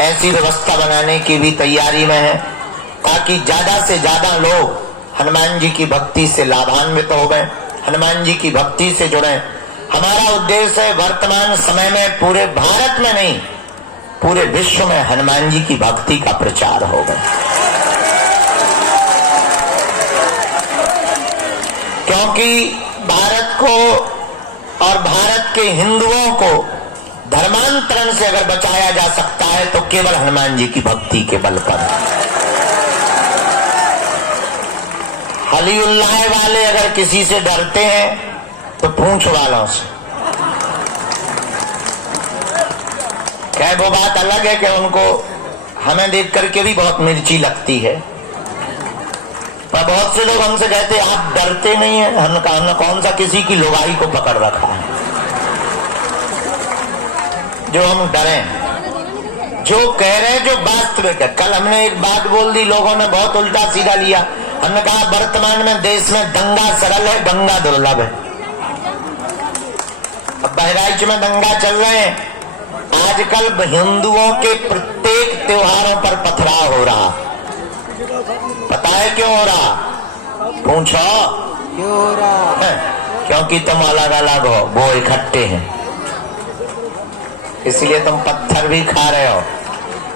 ऐसी व्यवस्था बनाने की भी तैयारी में है ताकि ज्यादा से ज्यादा लोग हनुमान जी की भक्ति से लाभान्वित हो गए, हनुमान जी की भक्ति से जुड़े। हमारा उद्देश्य है वर्तमान समय में पूरे भारत में नहीं, पूरे विश्व में हनुमान जी की भक्ति का प्रचार हो गया। क्योंकि भारत को और भारत के हिंदुओं को धर्मांतरण से अगर बचाया जा सकता है तो केवल हनुमान जी की भक्ति के बल पर। हलीउल्लाह वाले अगर किसी से डरते हैं तो पूंछ वालों से। क्या वो बात अलग है कि उनको हमें देख करके भी बहुत मिर्ची लगती है, पर बहुत से लोग हमसे कहते आप डरते नहीं है। हमने कौन सा किसी की लुगाई को पकड़ रखा है जो हम डरें? जो कह रहे हैं जो वास्तविक है। कल हमने एक बात बोल दी, लोगों ने बहुत उल्टा सीधा लिया। हमने कहा वर्तमान में देश में दंगा सरल है, गंगा दुर्लभ है। अब बहराइच में दंगा चल रहे हैं। आजकल हिंदुओं के प्रत्येक त्योहारों पर पथराव हो रहा। पता है क्यों हो रहा? पूछो क्यों हो रहा? क्योंकि तुम अलग अलग हो, वो इकट्ठे हैं, इसलिए तुम पत्थर भी खा रहे हो।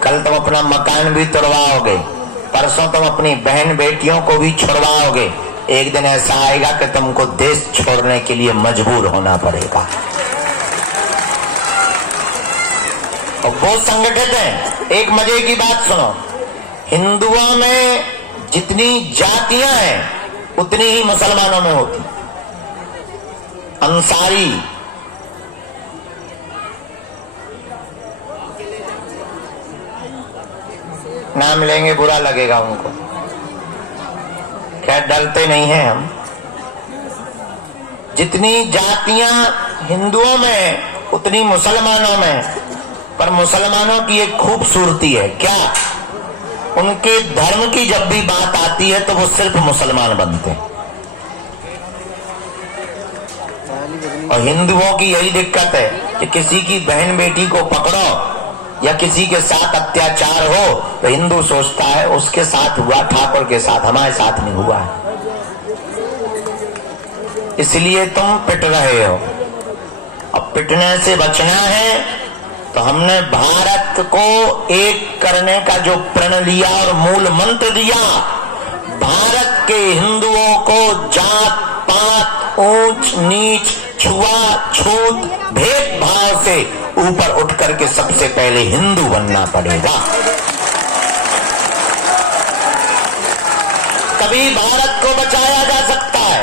कल तुम अपना मकान भी तोड़वाओगे, परसों तुम अपनी बहन बेटियों को भी छुड़वाओगे। एक दिन ऐसा आएगा कि तुमको देश छोड़ने के लिए मजबूर होना पड़ेगा। और वो संगठित हैं। एक मजे की बात सुनो, हिंदुओं में जितनी जातियां हैं उतनी ही मुसलमानों में होती। अंसारी, नाम लेंगे बुरा लगेगा उनको, क्या डरते नहीं हैं हम। जितनी जातियां हिंदुओं में उतनी मुसलमानों में। पर मुसलमानों की एक खूबसूरती है, क्या? उनके धर्म की जब भी बात आती है तो वो सिर्फ मुसलमान बनते हैं। और हिंदुओं की यही दिक्कत है कि किसी की बहन बेटी को पकड़ो या किसी के साथ अत्याचार हो तो हिंदू सोचता है उसके साथ हुआ, ठाकुर के साथ, हमारे साथ नहीं हुआ है, इसलिए तुम पिट रहे हो। अब पिटने से बचना है तो हमने भारत को एक करने का जो प्रण लिया और मूल मंत्र दिया, भारत के हिंदुओं को जात पात, ऊंच नीच, छुआछूत, भेदभाव से ऊपर उठ करके सबसे पहले हिंदू बनना पड़ेगा। तभी भारत को बचाया जा सकता है।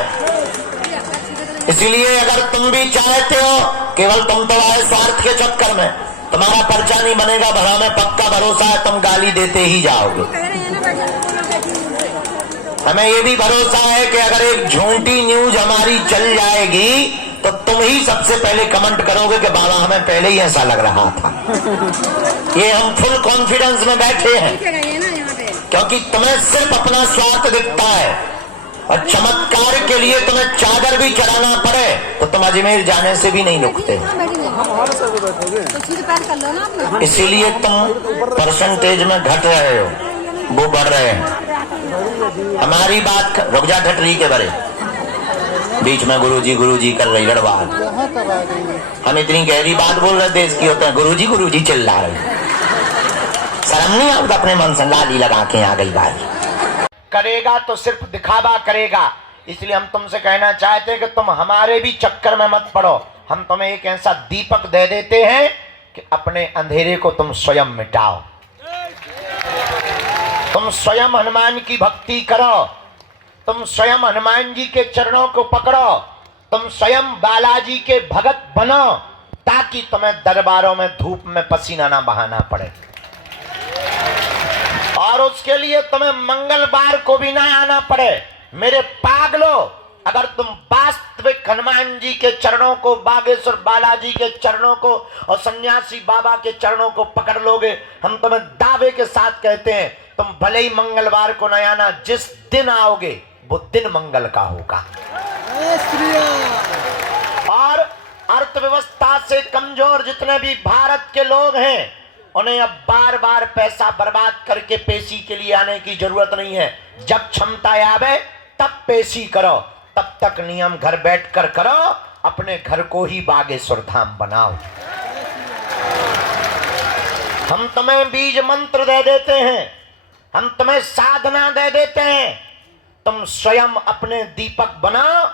इसलिए अगर तुम भी चाहते हो, केवल तुम तो आए स्वार्थ के चक्कर में, तुम्हारा पर्चा नहीं बनेगा, हमें पक्का भरोसा है तुम गाली देते ही जाओगे। हमें ये भी भरोसा है कि अगर एक झूठी न्यूज हमारी चल जाएगी तो तुम ही सबसे पहले कमेंट करोगे कि बाबा हमें पहले ही ऐसा लग रहा था। ये हम फुल कॉन्फिडेंस में बैठे हैं क्योंकि तुम्हें सिर्फ अपना स्वार्थ दिखता है। और चमत्कार के लिए तुम्हें चादर भी चढ़ाना पड़े तो तुम अजमेर जाने से भी नहीं रुकते। इसीलिए तुम परसेंटेज में घट रहे हो, वो बढ़ रहे हैं। हमारी बात रुक जा ठटरी के बड़े बीच में गुरुजी कर रही लड़वार। हम इतनी गहरी बात बोल रहे थे, इसकी होते हैं गुरुजी चिल्ला रहे। शर्म नहीं आता? अपने मन से लाली लगा के आ गई बात करेगा तो सिर्फ दिखावा करेगा। इसलिए हम तुमसे कहना चाहते हैं कि तुम हमारे भी चक्कर में मत पड़ो। हम तुम्हें एक ऐसा दीपक दे देते हैं कि अपने अंधेरे को तुम स्वयं मिटाओ। तुम स्वयं हनुमान की भक्ति करो, तुम स्वयं हनुमान जी के चरणों को पकड़ो, तुम स्वयं बालाजी के भगत बनो ताकि तुम्हें दरबारों में धूप में पसीना ना बहाना पड़े। और उसके लिए तुम्हें मंगलवार को भी ना आना पड़े। मेरे पागलो, अगर तुम वास्तविक हनुमान जी के चरणों को, बागेश्वर बालाजी के चरणों को और सन्यासी बाबा के चरणों को पकड़ लोगे, हम तुम्हें दावे के साथ कहते हैं तुम भले ही मंगलवार को न आना, जिस दिन आओगे वो दिन मंगल का होगा। और अर्थव्यवस्था से कमजोर जितने भी भारत के लोग हैं उन्हें अब बार बार पैसा बर्बाद करके पेशी के लिए आने की जरूरत नहीं है। जब क्षमता आवे तब पेशी करो, तब तक नियम घर बैठकर करो, अपने घर को ही बागेश्वर धाम बनाओ। हम तुम्हें बीज मंत्र दे देते हैं, हम तुम्हें साधना दे देते हैं, तुम स्वयं अपने दीपक बनाओ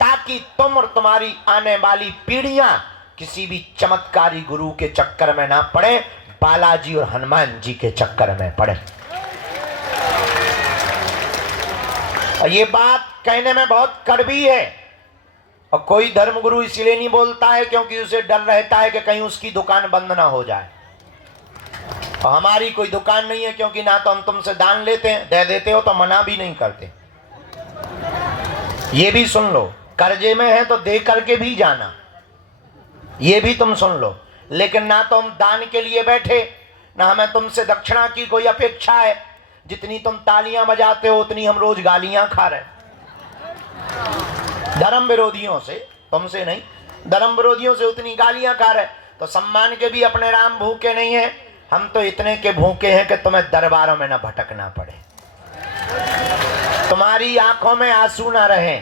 ताकि तुम और तुम्हारी आने वाली पीढ़ियां किसी भी चमत्कारी गुरु के चक्कर में ना पड़े, बालाजी और हनुमान जी के चक्कर में पड़े। और ये बात कहने में बहुत कड़वी है, और कोई धर्मगुरु इसलिए नहीं बोलता है क्योंकि उसे डर रहता है कि कहीं उसकी दुकान बंद ना हो जाए। और हमारी कोई दुकान नहीं है, क्योंकि ना तो हम तुमसे दान लेते हैं, दे देते हो तो मना भी नहीं करते। ये भी सुन लो, कर्जे में है तो दे करके भी जाना, ये भी तुम सुन लो। लेकिन ना तो हम दान के लिए बैठे, ना हमें तुमसे दक्षिणा की कोई अपेक्षा है। जितनी तुम तालियां बजाते हो उतनी हम रोज गालियां खा रहे, धर्म विरोधियों से, तुमसे नहीं, धर्म विरोधियों से उतनी गालियां खा रहे। तो सम्मान के भी अपने राम भूखे नहीं है, हम तो इतने के भूखे हैं कि तुम्हें दरबारों में न भटकना पड़े, तुम्हारी आंखों में आंसू ना रहे,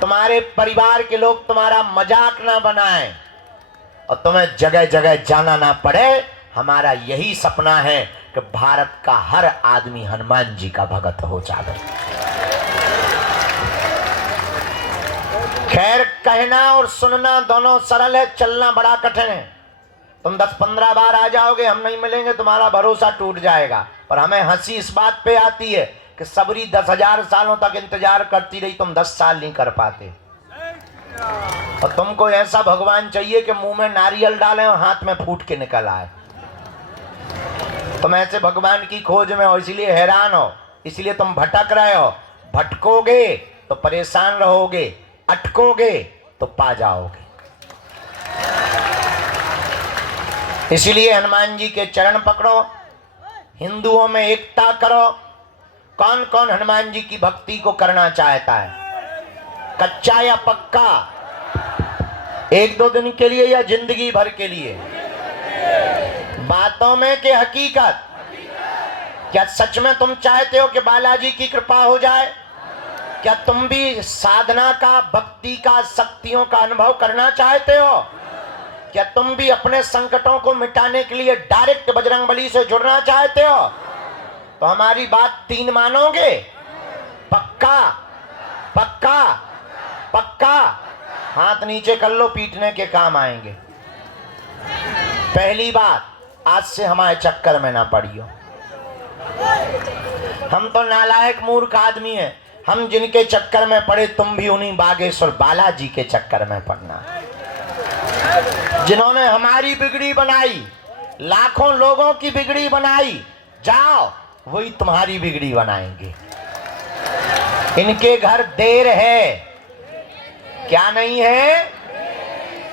तुम्हारे परिवार के लोग तुम्हारा मजाक ना बनाएं, और तुम्हें जगह जगह जाना ना पड़े। हमारा यही सपना है कि भारत का हर आदमी हनुमान जी का भगत हो जाए। खैर, कहना और सुनना दोनों सरल है, चलना बड़ा कठिन है। तुम 10-15 बार आ जाओगे, हम नहीं मिलेंगे, तुम्हारा भरोसा टूट जाएगा। पर हमें हंसी इस बात पे आती है कि सबरी 10,000 सालों तक इंतजार करती रही, तुम 10 साल नहीं कर पाते। और तुमको ऐसा भगवान चाहिए कि मुंह में नारियल डालें और हाथ में फूट के निकल आए। तुम ऐसे भगवान की खोज में हो, इसलिए हैरान हो, इसलिए तुम भटक रहे हो। भटकोगे तो परेशान रहोगे, अटकोगे तो पा जाओगे। इसलिए हनुमान जी के चरण पकड़ो, हिंदुओं में एकता करो। कौन कौन हनुमान जी की भक्ति को करना चाहता है, कच्चा या पक्का, 1-2 दिन के लिए या जिंदगी भर के लिए? बातों में कि हकीकत? क्या सच में तुम चाहते हो कि बालाजी की कृपा हो जाए? क्या तुम भी साधना का, भक्ति का, शक्तियों का अनुभव करना चाहते हो? क्या तुम भी अपने संकटों को मिटाने के लिए डायरेक्ट बजरंगबली से जुड़ना चाहते हो? तो हमारी बात 3 मानोगे? पक्का पक्का पक्का? हाथ नीचे कर लो, पीटने के काम आएंगे। पहली बात, आज से हमारे चक्कर में ना पड़ियो। हम तो नालायक मूर्ख आदमी हैं, हम जिनके चक्कर में पड़े तुम भी उन्हीं बागेश्वर बालाजी के चक्कर में पड़ना। जिन्होंने हमारी बिगड़ी बनाई, लाखों लोगों की बिगड़ी बनाई, जाओ वही तुम्हारी बिगड़ी बनाएंगे। इनके घर देर है, क्या नहीं है?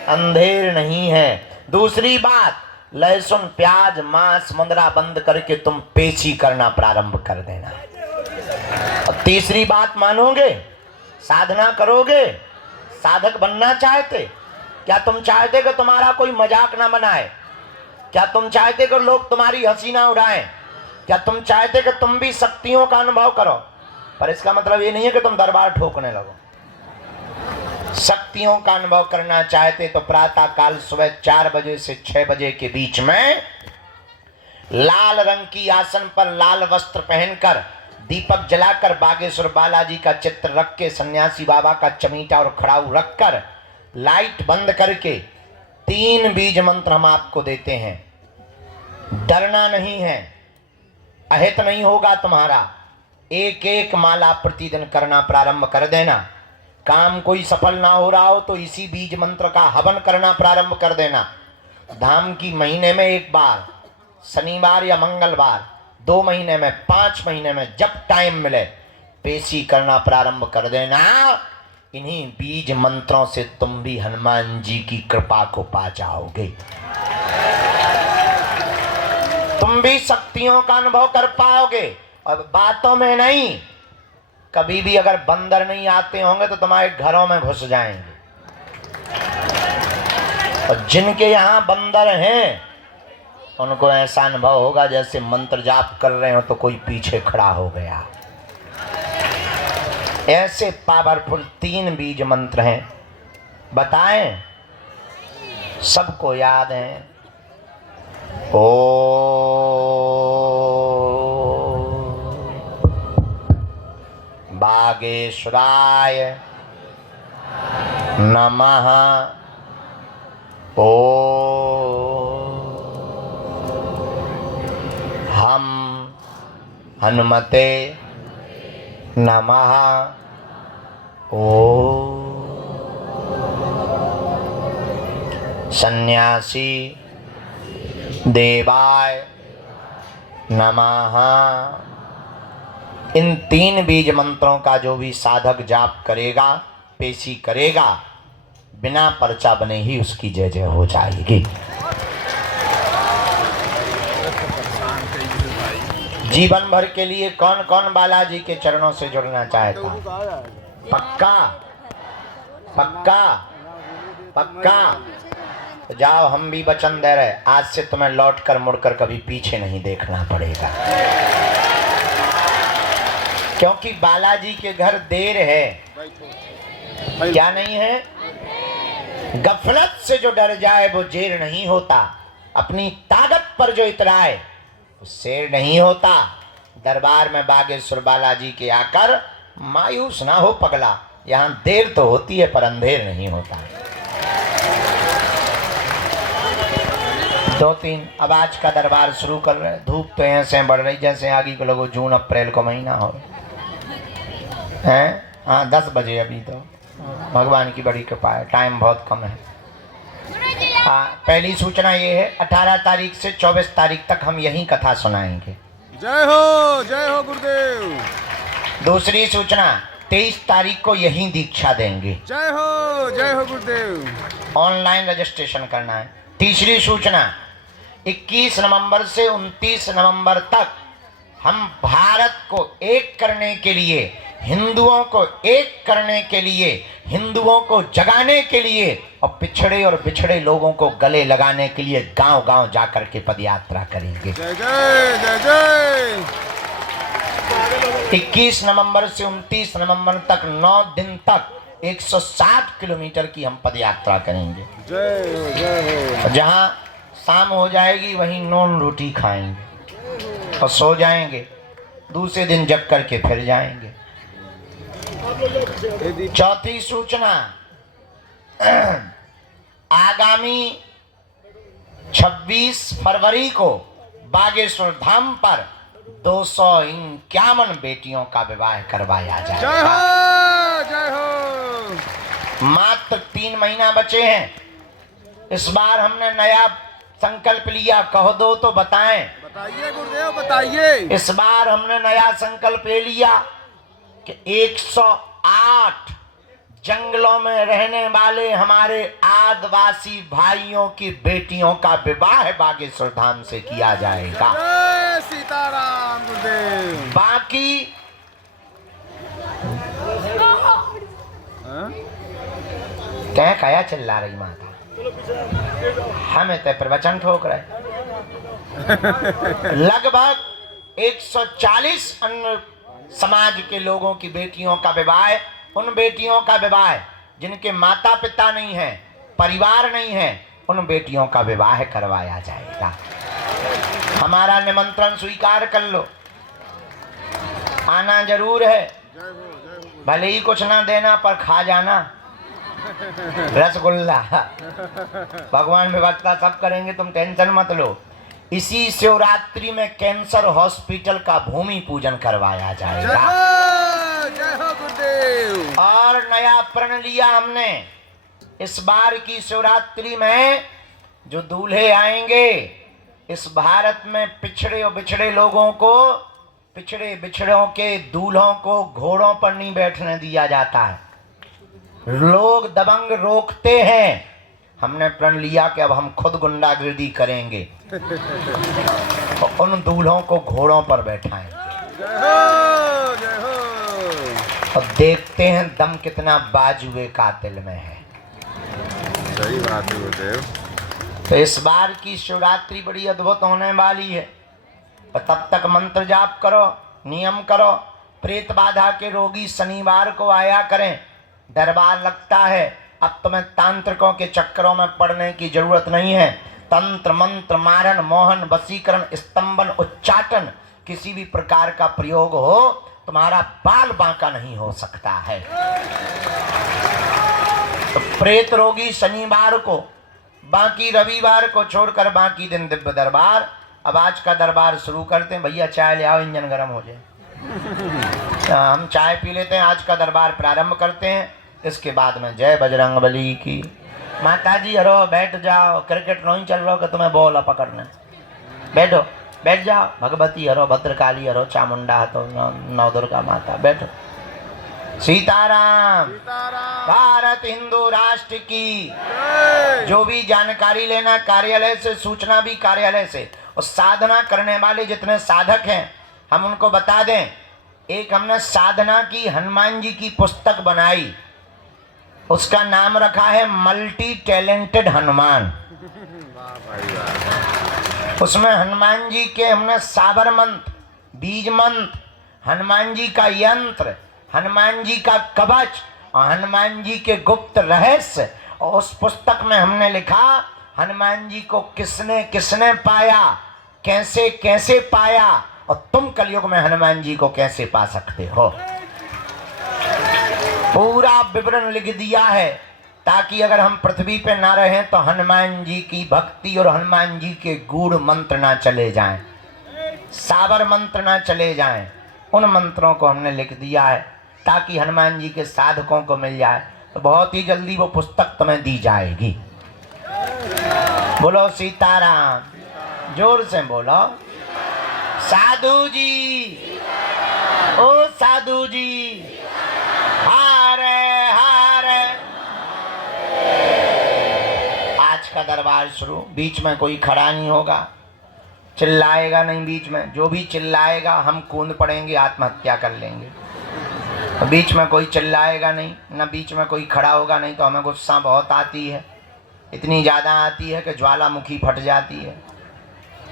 अंधेर नहीं है। दूसरी बात, लहसुन, प्याज, मांस, मुंदरा बंद करके तुम पेशी करना प्रारंभ कर देना। और तीसरी बात मानोगे, साधना करोगे, साधक बनना चाहते? क्या तुम चाहते कि तुम्हारा कोई मजाक ना बनाए? क्या तुम चाहते कि लोग तुम्हारी हंसी ना उड़ाएं? क्या तुम चाहते कि तुम भी शक्तियों का अनुभव करो? पर इसका मतलब ये नहीं है कि तुम दरबार ठोकने लगो। शक्तियों का अनुभव करना चाहते तो प्रातः काल सुबह 4 बजे से 6 बजे के बीच में लाल रंग की आसन पर लाल वस्त्र पहनकर, दीपक जलाकर, बागेश्वर बालाजी का चित्र रख के, सन्यासी बाबा का चमीटा और खड़ाऊ रखकर, लाइट बंद करके 3 बीज मंत्र हम आपको देते हैं। डरना नहीं है, अहित नहीं होगा तुम्हारा। एक माला प्रतिदिन करना प्रारंभ कर देना। काम कोई सफल ना हो रहा हो तो इसी बीज मंत्र का हवन करना प्रारंभ कर देना। धाम की महीने में 1 बार, शनिवार या मंगलवार, 2 महीने में, 5 महीने में, जब टाइम मिले पेशी करना प्रारंभ कर देना। इन्हीं बीज मंत्रों से तुम भी हनुमान जी की कृपा को पा जाओगे। तुम भी शक्तियों का अनुभव कर पाओगे। और बातों में नहीं, कभी भी अगर बंदर नहीं आते होंगे तो तुम्हारे घरों में घुस जाएंगे। और जिनके यहाँ बंदर हैं उनको ऐसा अनुभव होगा जैसे मंत्र जाप कर रहे हो तो कोई पीछे खड़ा हो गया। ऐसे पावरफुल 3 बीज मंत्र हैं, बताएं? सबको याद है। ओ बागेश्वराय नमः। ओ हम हनुमते नमः। ओ सन्यासी देवाय नमः। इन 3 बीज मंत्रों का जो भी साधक जाप करेगा, पेशी करेगा, बिना पर्चा बने ही उसकी जय जय हो जाएगी। जीवन भर के लिए कौन कौन बालाजी के चरणों से जुड़ना चाहता? पक्का पक्का पक्का? तो जाओ, हम भी वचन दे रहे, आज से तुम्हें लौटकर मुड़कर कभी पीछे नहीं देखना पड़ेगा, क्योंकि बालाजी के घर देर है। क्या नहीं है? गफलत से जो डर जाए वो जेर नहीं होता, अपनी ताकत पर जो इतराए वो शेर नहीं होता। दरबार में बागेश्वर बालाजी के आकर मायूस ना हो पगला, यहाँ देर तो होती है पर अंधेर नहीं होता। 2-3 अब आज का दरबार शुरू कर रहे हैं। धूप तो ऐसे बढ़ रही जैसे आगे को लोगों जून अप्रैल को महीना हो हैं। हाँ 10 बजे अभी तो, भगवान की बड़ी कृपा है, टाइम बहुत कम है। पहली सूचना ये है, 18 तारीख से 24 तारीख तक हम यही कथा सुनाएंगे। जय हो गुरुदेव। दूसरी सूचना, 23 तारीख को यही दीक्षा देंगे। जय हो गुरुदेव। ऑनलाइन रजिस्ट्रेशन करना है। तीसरी सूचना, 21 नवंबर से 29 नवंबर तक हम भारत को एक करने के लिए, हिंदुओं को एक करने के लिए, हिंदुओं को जगाने के लिए और पिछड़े और बिछड़े लोगों को गले लगाने के लिए गांव-गांव जाकर के पदयात्रा करेंगे। जय जय जय जय। 21 नवंबर से 29 नवंबर तक 9 दिन तक 160 किलोमीटर की हम पदयात्रा करेंगे। जय हो। जहां शाम हो जाएगी वहीं नॉन रोटी खाएंगे और सो जाएंगे, दूसरे दिन जग करके फिर जाएंगे। चौथी सूचना, आगामी 26 फरवरी को बागेश्वर धाम पर 251 बेटियों का विवाह करवाया जाएगा। जय हो। मात्र 3 महीना बचे हैं। इस बार हमने नया संकल्प लिया, कहो दो तो बताएं। बताइए गुरुदेव, बताइए। इस बार हमने नया संकल्प ले लिया कि 108 जंगलों में रहने वाले हमारे आदिवासी भाइयों की बेटियों का विवाह बागेश्वर धाम से किया जाएगा। जय सीताराम गुरुदेव। बाकी क्या काया चिल्ला रही माता, हमें तो प्रवचन ठोक रहे। लगभग 140 अन्य समाज के लोगों की बेटियों का विवाह, उन बेटियों का विवाह जिनके माता पिता नहीं है, परिवार नहीं है, उन बेटियों का विवाह करवाया जाएगा। हमारा निमंत्रण स्वीकार कर लो, आना जरूर है। भले ही कुछ ना देना पर खा जाना रसगुल्ला। भगवान व्यवस्था सब करेंगे, तुम टेंशन मत लो। इसी शिवरात्रि में कैंसर हॉस्पिटल का भूमि पूजन करवाया जाएगा। जय हो गुरुदेव। और नया प्रण लिया हमने, इस बार की शिवरात्रि में जो दूल्हे आएंगे, इस भारत में पिछड़े और बिछड़े लोगों को, पिछड़े बिछड़ों के दूल्हों को घोड़ों पर नहीं बैठने दिया जाता है। लोग दबंग रोकते हैं। हमने प्रण लिया कि अब हम खुद गुंडागिर्दी करेंगे और उन दूल्हों को घोड़ों पर बैठाएंगे। जय हो। और देखते हैं दम कितना बाजुए कातिल में है। सही बात है गुरुदेव। तो इस बार की शिवरात्रि बड़ी अद्भुत होने वाली है। और तब तक मंत्र जाप करो, नियम करो। प्रेत बाधा के रोगी शनिवार को आया करें, दरबार लगता है। अब तुम्हें तांत्रिकों के चक्करों में पड़ने की जरूरत नहीं है। तंत्र मंत्र मारण मोहन वशीकरण स्तंभन उच्चाटन किसी भी प्रकार का प्रयोग हो, तुम्हारा बाल बांका नहीं हो सकता है। तो प्रेत रोगी शनिवार को, बाकी रविवार को छोड़कर बाकी दिन दिव्य दरबार। अब आज का दरबार शुरू करते हैं। भैया चाय ले आओ, इंजन गर्म हो जाए। हम चाय पी लेते हैं, आज का दरबार प्रारंभ करते हैं। इसके बाद में जय बजरंगबली की। माता जी हरो, बैठ जाओ। क्रिकेट नहीं चल रहा कि तुम्हें बॉल पकड़ना। बैठो, बैठ जाओ। भगवती हरो, भद्रकाली हरो, चामुंडा हतो, नौ दुर्गा माता। बैठो। सीताराम। भारत हिंदू राष्ट्र की। जो भी जानकारी लेना कार्यालय से, सूचना भी कार्यालय से। और साधना करने वाले जितने साधक हैं हम उनको बता दें, एक हमने साधना की हनुमान जी की पुस्तक बनाई, उसका नाम रखा है मल्टी टैलेंटेड हनुमान। उसमें हनुमान जी के हमने साबर मंत्र, बीज मंत्र, हनुमान जी का यंत्र, हनुमान जी का कवच और हनुमान जी के गुप्त रहस्य। और उस पुस्तक में हमने लिखा हनुमान जी को किसने किसने पाया, कैसे कैसे पाया, और तुम कलयुग में हनुमान जी को कैसे पा सकते हो। पूरा विवरण लिख दिया है, ताकि अगर हम पृथ्वी पे ना रहें तो हनुमान जी की भक्ति और हनुमान जी के गूढ़ मंत्र ना चले जाएं, साबर मंत्र ना चले जाएं। उन मंत्रों को हमने लिख दिया है ताकि हनुमान जी के साधकों को मिल जाए। तो बहुत ही जल्दी वो पुस्तक तुम्हें दी जाएगी। बोलो सीताराम, जोर से बोलो। साधु जी, ओ साधु जी, हारे हारे। आज का दरबार शुरू। बीच में कोई खड़ा नहीं होगा, चिल्लाएगा नहीं बीच में। जो भी चिल्लाएगा हम कूद पड़ेंगे, आत्महत्या कर लेंगे। तो बीच में कोई चिल्लाएगा नहीं, ना बीच में कोई खड़ा होगा नहीं, तो हमें गुस्सा बहुत आती है। इतनी ज़्यादा आती है कि ज्वालामुखी फट जाती है।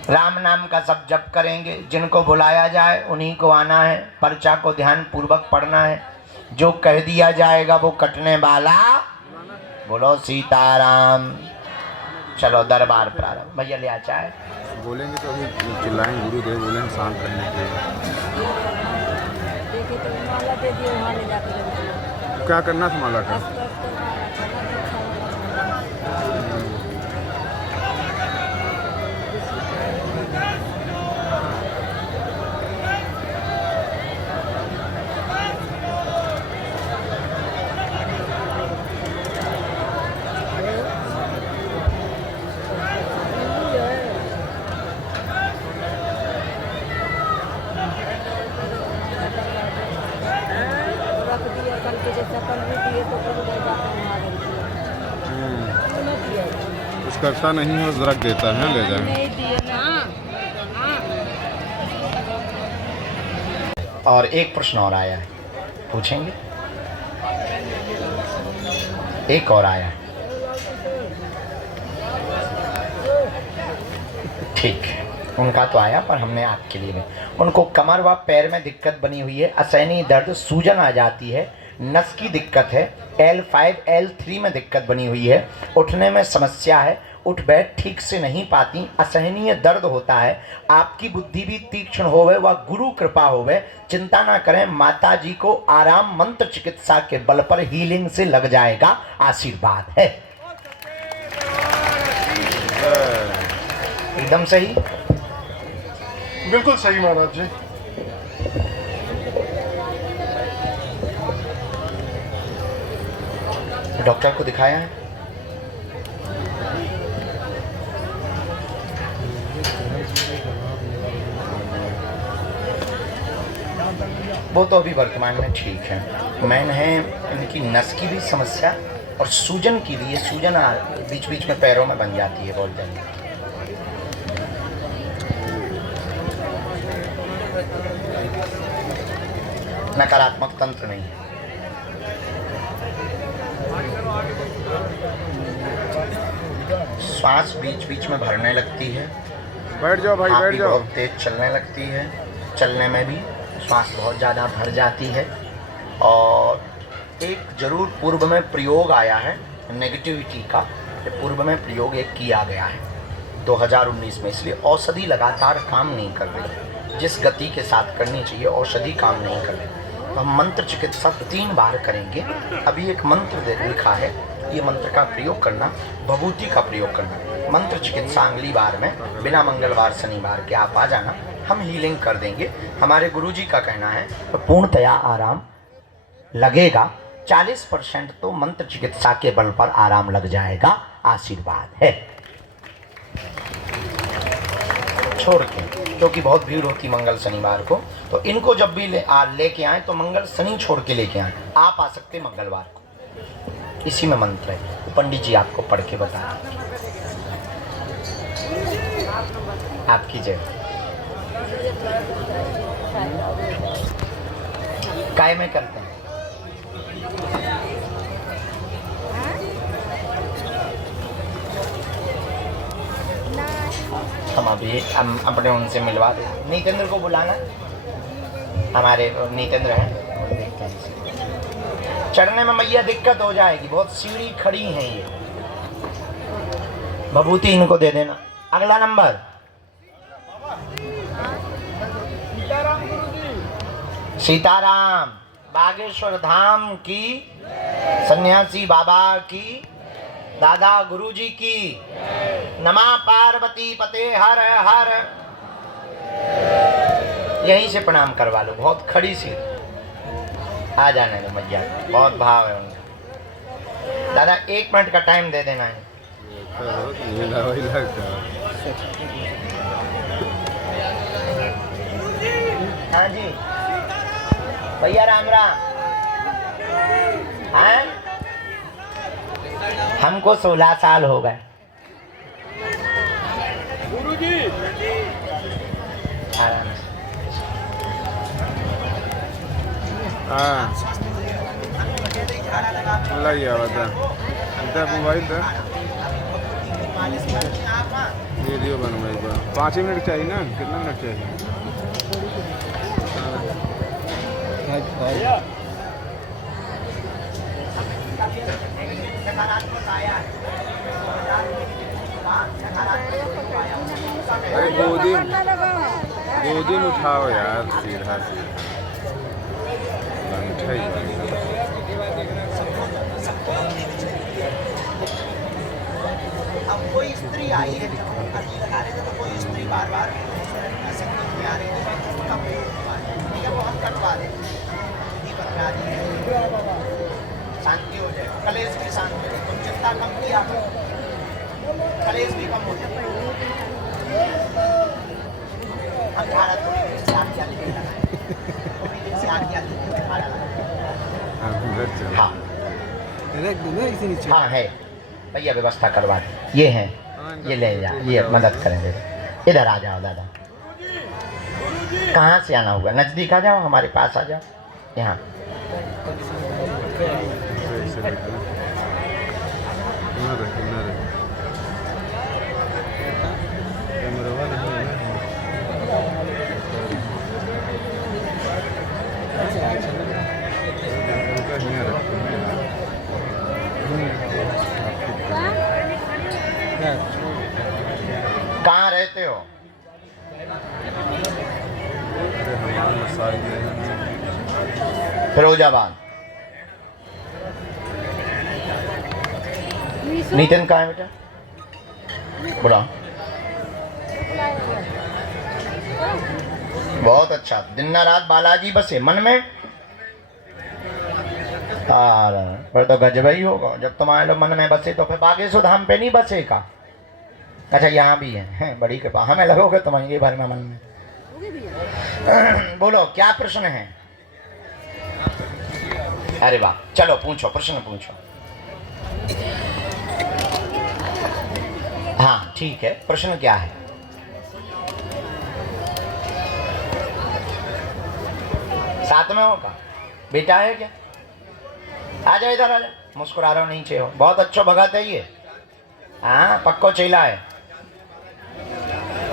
राम नाम का सब जप करेंगे, जिनको बुलाया जाए उन्हीं को आना है। पर्चा को ध्यान पूर्वक पढ़ना है, जो कह दिया जाएगा वो कटने वाला। बोलो सीताराम। चलो दरबार प्रारंभ। भैया ले आ चाय। बोलेंगे तो अभी चिल्लाएंगे, गुरुदेव बोलेंगे शांत रहने के लिए। क्या करना था माला का? कुछ करता नहीं है, रख देता है, ले जाए। और एक प्रश्न और आया है, पूछेंगे? एक और आया है, ठीक है। उनका तो आया, पर हमने आपके लिए भी। उनको कमर व पैर में दिक्कत बनी हुई है, असहनीय दर्द, सूजन आ जाती है, नस की दिक्कत है, L5 L3 में दिक्कत बनी हुई है, उठने में समस्या है, उठ बैठ ठीक से नहीं पाती, असहनीय दर्द होता है। आपकी बुद्धि भी तीक्ष्ण होवे व गुरु कृपा होवे। चिंता ना करें, माता जी को आराम मंत्र चिकित्सा के बल पर हीलिंग से लग जाएगा। आशीर्वाद है। एकदम सही, बिल्कुल सही महाराज जी। डॉक्टर को दिखाया है? वो तो अभी वर्तमान में ठीक है। मैन है इनकी नस की भी समस्या और सूजन की भी। ये सूजन बीच बीच में पैरों में बन जाती है बहुत जल्दी। नकारात्मक तंत्र नहीं है। श्वास बीच बीच में भरने लगती है, बैठ जाओ भाई, आप बैठ भी जाओ। बहुत तेज चलने लगती है, चलने में भी श्वास बहुत ज़्यादा भर जाती है। और एक जरूर पूर्व में प्रयोग आया है नेगेटिविटी का, पूर्व में प्रयोग एक किया गया है 2019 में, इसलिए औषधि लगातार काम नहीं कर रही, जिस गति के साथ करनी चाहिए औषधि काम नहीं कर रही। तो हम मंत्र चिकित्सा 3 बार करेंगे। अभी एक मंत्र लिखा है, ये मंत्र का प्रयोग करना, भभूति का प्रयोग करना। मंत्र चिकित्सा अगली बार में बिना मंगलवार शनिवार के आप आ जाना, हम हीलिंग कर देंगे। हमारे गुरुजी का कहना है पूर्णतया आराम लगेगा, 40% तो मंत्र चिकित्सा के बल पर आराम लग जाएगा। आशीर्वाद है। छोड़ के, क्योंकि बहुत भीड़ होती मंगल शनिवार को, तो इनको जब भी लेके आए तो मंगल शनि छोड़ के लेके आए। आप आ सकते मंगलवार को, इसी में मंत्र है, पंडित जी आपको पढ़ के बता रहे। आपकी जय। काय में करते हैं? हम अभी हम अपने उनसे मिलवा दें। नीतेंद्र को बुलाना, हमारे नीतेंद्र हैं, देखते हैं। चढ़ने में मैया दिक्कत हो जाएगी, बहुत सीढ़ी खड़ी है ये। भभूति इनको दे देना। अगला नंबर सीताराम बागेश्वर धाम की, सन्यासी बाबा की, दादा गुरुजी की। नमः पार्वती पते हर हर। यहीं से प्रणाम करवा लो, बहुत खड़ी सी। आ जाने दो मैया, बहुत भाव है उनका। दादा 1 मिनट का टाइम दे देना है। हाँ जी भैया, राम राम। हाँ, हमको 16 साल हो गए। आराम से। हाँ लग गया बता, मोबाइल था, वीडियो बनवाई बा। 5 मिनट चाहिए ना, कितना मिनट चाहिए? अरे 2 दिन उठाओ यार, सीधा मिठाई। अब कोई स्त्री आई है, लगा रहे थे तो कोई स्त्री बार बार ऐसे नहीं आ रही है, उसका ठीक है, वो हम कटवा दें। शांति हो जाए, कलेश भी शांति हो, तुम चिंता कम किया, कलेश भी कम हो जाए। हाँ है भैया, व्यवस्था करवा दे। ये है, ये ले जा, ये मदद करेंगे। इधर आ जाओ दादा। कहाँ से आना होगा? नज़दीक आ जाओ, हमारे पास आ जाओ। यहाँ कहाँ रहते हो? फिरोजाबाद। नितिन कहाँ है बेटा? बोला। बहुत अच्छा। दिन न रात बालाजी बसे मन में। फिर तो गजब ही होगा, जब तुम्हारे लोग मन में बसे तो फिर बागेश्वर धाम पे नहीं बसेगा। अच्छा यहाँ भी है, बड़ी कृपा। हमें लगोगे तुम्हारे भर में मन में। बोलो क्या प्रश्न है? अरे वाह, चलो पूछो, प्रश्न पूछो। हाँ ठीक है, प्रश्न क्या है? साथ में होगा बेटा है क्या? आ जाओ इधर, आ जाओ। मुस्कुरा रहा हो, नीचे हो। बहुत अच्छा भगत है ये। हाँ पक्को चेला है।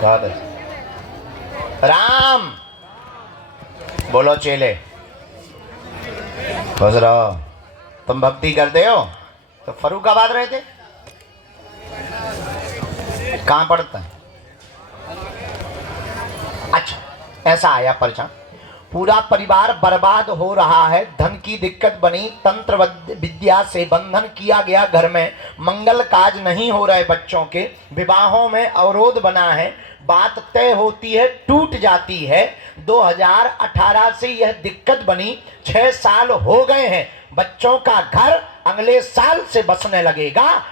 बहुत अच्छा। राम बोलो चेले, खुश रहो। तुम भक्ति करते हो तो फर्रुखाबाद रहे थे, कहाँ पड़ता है? अच्छा, ऐसा आया परिचय। पूरा परिवार बर्बाद हो रहा है, धन की दिक्कत बनी, तंत्र विद्या से बंधन किया गया, घर में मंगल काज नहीं हो रहे, बच्चों के विवाहों में अवरोध बना है, बात तय होती है टूट जाती है। 2018 से यह दिक्कत बनी, 6 साल हो गए हैं, बच्चों का घर अगले साल से बसने लगेगा।